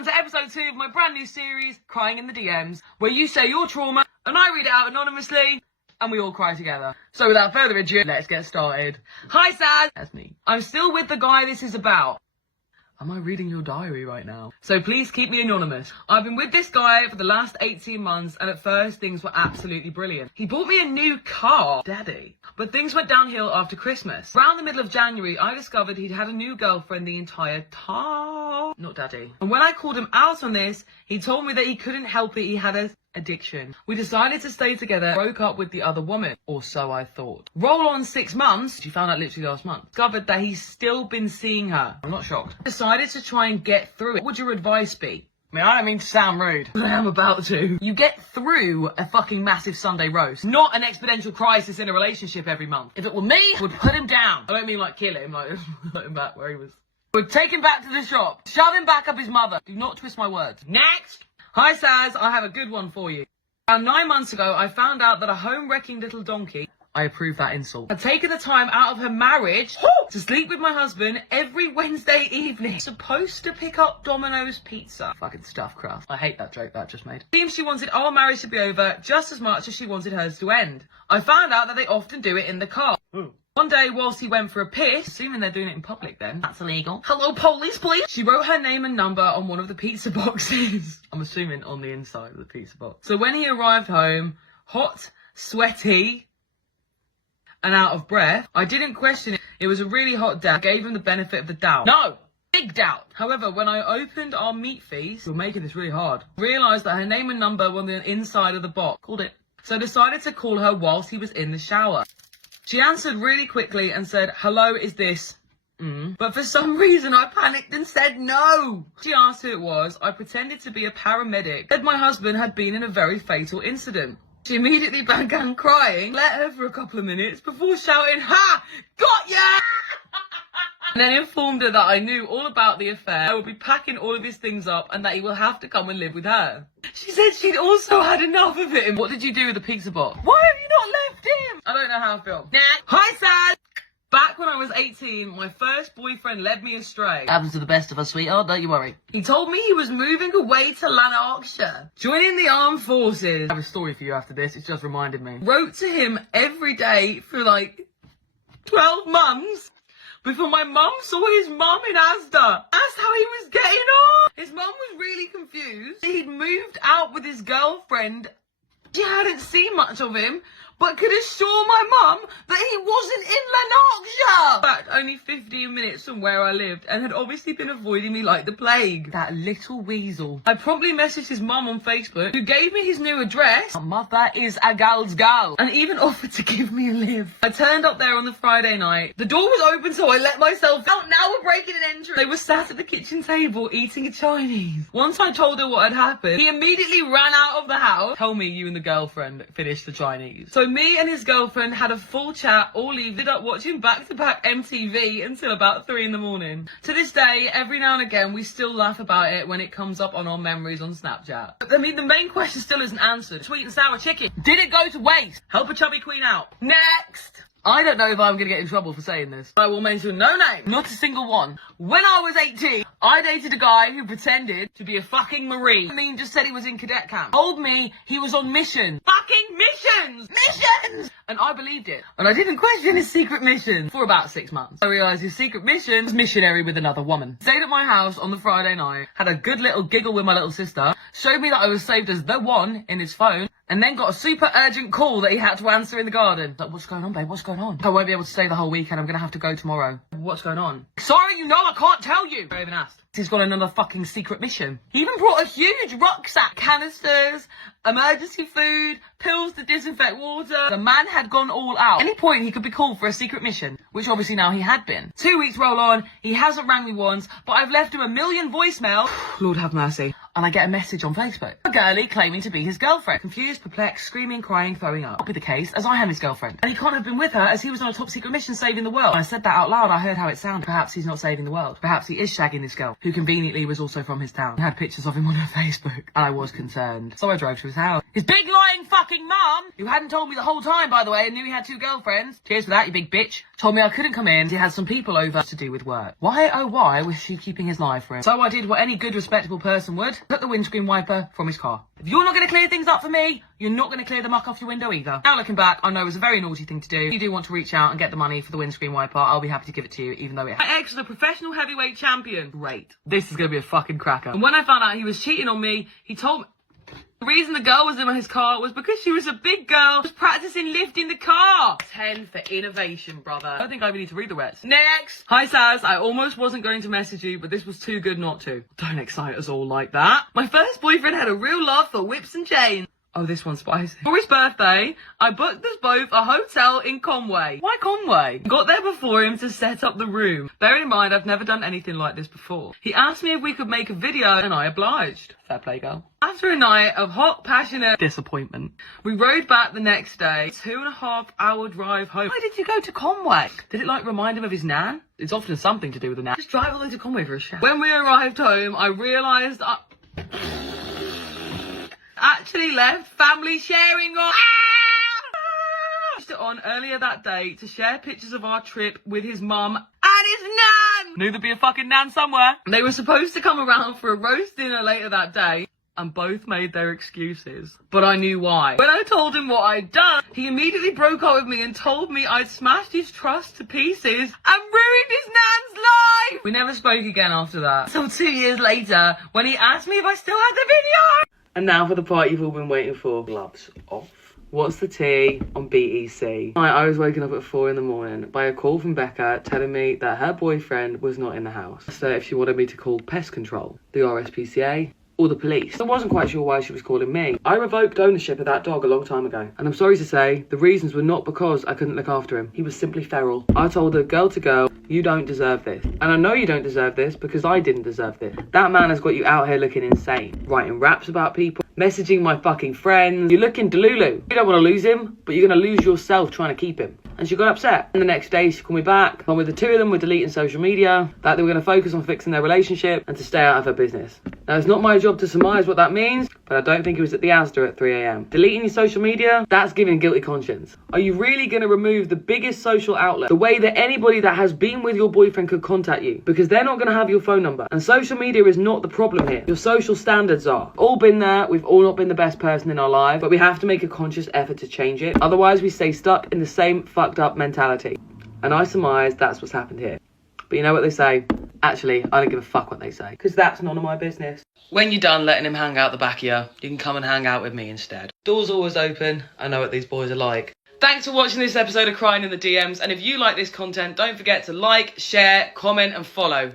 welcome to episode 2 of my brand new series, Crying in the DMs, where you say your trauma and I read it out anonymously and we all cry together. So without further ado, let's get started. Hi Saz! That's me. I'm still with the guy this is about. Am I reading your diary right now? So please keep me anonymous. I've been with this guy for the last 18 months and at first things were absolutely brilliant. He bought me a new car, daddy. But things went downhill after Christmas. Around the middle of January, I discovered he'd had a new girlfriend the entire time. Not daddy. And when I called him out on this, he told me that he couldn't help it, he had an addiction. We decided to stay together, broke up with the other woman, or so I thought. Roll on 6 months, she found out literally last month, discovered that he's still been seeing her. I'm not shocked. Decided to try and get through it. What would your advice be? I mean, I don't mean to sound rude, but I am about to. You get through a fucking massive Sunday roast, not an exponential crisis in a relationship every month. If it were me, I would put him down. I don't mean like kill him, like put him back where he was. I would take him back to the shop, shove him back up his mother. Do not twist my words. Next! Hi Saz, I have a good one for you. Around 9 months ago, I found out that a home-wrecking little donkey, I approve that insult, had taken the time out of her marriage to sleep with my husband every Wednesday evening. Supposed to pick up Domino's pizza. Fucking stuffed crust. I hate that joke that just made. Seems she wanted our marriage to be over just as much as she wanted hers to end. I found out that they often do it in the car. One day, whilst he went for a piss, assuming they're doing it in public then, that's illegal. Hello, police, please. She wrote her name and number on one of the pizza boxes. I'm assuming on the inside of the pizza box. So when he arrived home, hot, sweaty, and out of breath, I didn't question it. It was a really hot day. I gave him the benefit of the doubt. No! Big doubt. However, when I opened our meat feast, you're making this really hard, realised that her name and number were on the inside of the box. Called it. So I decided to call her whilst he was in the shower. She answered really quickly and said, hello, is this? But for some reason I panicked and said no. She asked who it was. I pretended to be a paramedic. Said my husband had been in a very fatal incident. She immediately began crying, let her for a couple of minutes before shouting, ha! Got ya! And then informed her that I knew all about the affair. I would be packing all of his things up and that he will have to come and live with her. She said she'd also had enough of him. What did you do with the pizza box? Why have you not left him? I don't know how I feel. Next. Hi, Sad! Back when I was 18, my first boyfriend led me astray. Happens to the best of us, sweetheart, don't you worry. He told me he was moving away to Lanarkshire, joining the armed forces. I have a story for you after this, it's just reminded me. Wrote to him every day for like 12 months. Before my mum saw his mum in Asda. Asked how he was getting on. His mum was really confused. He'd moved out with his girlfriend. She hadn't seen much of him, but could assure my mum that he wasn't in Lanarkshire. In fact, only 15 minutes from where I lived, and had obviously been avoiding me like the plague. That little weasel. I promptly messaged his mum on Facebook, who gave me his new address. My mother is a gal's gal. And even offered to give me a lift. I turned up there on the Friday night. The door was open, so I let myself out. Now we're breaking an entry. They were sat at the kitchen table eating a Chinese. Once I told her what had happened, he immediately ran out of the house. Tell me you and the girlfriend finished the Chinese. So me and his girlfriend had a full chat all evening, ended up watching back-to-back MTV until about 3 in the morning. To this day, every now and again, we still laugh about it when it comes up on our memories on Snapchat. I mean, the main question still isn't answered. Sweet and sour chicken. Did it go to waste? Help a chubby queen out. Next! I don't know if I'm going to get in trouble for saying this. I will mention no name, not a single one. When I was 18, I dated a guy who pretended to be a fucking Marine. I mean, just said he was in cadet camp. Told me he was on mission. Fucking missions! Missions! And I believed it. And I didn't question his secret mission for about 6 months. I realised his secret mission was missionary with another woman. Stayed at my house on the Friday night, had a good little giggle with my little sister, showed me that I was saved as the one in his phone, and then got a super urgent call that he had to answer in the garden. Like, what's going on, babe? What's going on? I won't be able to stay the whole weekend. I'm going to have to go tomorrow. What's going on? Sorry, you know I can't tell you. I even asked. He's got another fucking secret mission. He even brought a huge rucksack, canisters, emergency food, pills to disinfect water. The man had gone all out. At any point he could be called for a secret mission, which obviously now he had been. 2 weeks roll on, he hasn't rang me once, but I've left him a million voicemail. Lord have mercy. And I get a message on Facebook. A girlie claiming to be his girlfriend. Confused, perplexed, screaming, crying, throwing up. Not be the case, as I am his girlfriend. And he can't have been with her as he was on a top secret mission saving the world. When I said that out loud, I heard how it sounded. Perhaps he's not saving the world. Perhaps he is shagging this girl. who conveniently was also from his town. He had pictures of him on her Facebook, and I was concerned. So I drove to his house. His big lying fucking mum, who hadn't told me the whole time, by the way, and knew he had 2 girlfriends. Cheers for that, you big bitch. Told me I couldn't come in. He had some people over to do with work. Why, oh why, was she keeping his life for him? So I did what any good respectable person would. Took the windscreen wiper from his car. If you're not going to clear things up for me, you're not going to clear the muck off your window either. Now looking back, I know it was a very naughty thing to do. If you do want to reach out and get the money for the windscreen wiper, I'll be happy to give it to you, even though my ex is a professional heavyweight champion. Great. This is going to be a fucking cracker. And when I found out he was cheating on me, he told me the reason the girl was in his car was because she was a big girl, was practicing lifting the car. 10 for innovation, brother. I don't think I even need to read the rest. Next. Hi, Saz. I almost wasn't going to message you, but this was too good not to. Don't excite us all like that. My first boyfriend had a real love for whips and chains. Oh, this one's spicy. For his birthday, I booked us both a hotel in Conway. Why Conway? Got there before him to set up the room. Bear in mind, I've never done anything like this before. He asked me if we could make a video, and I obliged. Fair play, girl. After a night of hot, passionate disappointment, we rode back the next day. 2.5-hour drive home. Why did you go to Conway? Did it, like, remind him of his nan? It's often something to do with a nan. Just drive all the way to Conway for a shower. When we arrived home, I realised actually left family sharing on earlier that day to share pictures of our trip with his mum and his nan. Knew there'd be a fucking nan somewhere. They were supposed to come around for a roast dinner later that day, and both made their excuses. But I knew why. When I told him what I'd done, he immediately broke up with me and told me I'd smashed his trust to pieces and ruined his nan's life. We never spoke again after that. Until 2 years later, when he asked me if I still had the video. And now for the part you've all been waiting for. Gloves off. What's the tea on BEC? I was waken up at 4 in the morning by a call from Becca telling me that her boyfriend was not in the house. So if she wanted me to call pest control, the RSPCA, or the police. I wasn't quite sure why she was calling me. I revoked ownership of that dog a long time ago. And I'm sorry to say, the reasons were not because I couldn't look after him. He was simply feral. I told her, girl to girl, you don't deserve this. And I know you don't deserve this because I didn't deserve this. That man has got you out here looking insane. Writing raps about people, messaging my fucking friends. You're looking delulu. You don't want to lose him, but you're going to lose yourself trying to keep him. And she got upset. And the next day she called me back. And with the 2 of them were deleting social media, that they were going to focus on fixing their relationship and to stay out of her business. Now it's not my job to surmise what that means, but I don't think it was at the Asda at 3 AM. Deleting your social media, that's giving guilty conscience. Are you really going to remove the biggest social outlet, the way that anybody that has been with your boyfriend could contact you? Because they're not going to have your phone number. And social media is not the problem here. Your social standards are. All been there, we've all not been the best person in our life, but we have to make a conscious effort to change it. Otherwise we stay stuck in the same fucked up mentality. And I surmise that's what's happened here. But you know what they say? Actually, I don't give a fuck what they say, because that's none of my business. When you're done letting him hang out the back of you can come and hang out with me instead. Door's always open. I know what these boys are like. Thanks for watching this episode of Crying in the DMs, and if you like this content, don't forget to like, share, comment and follow.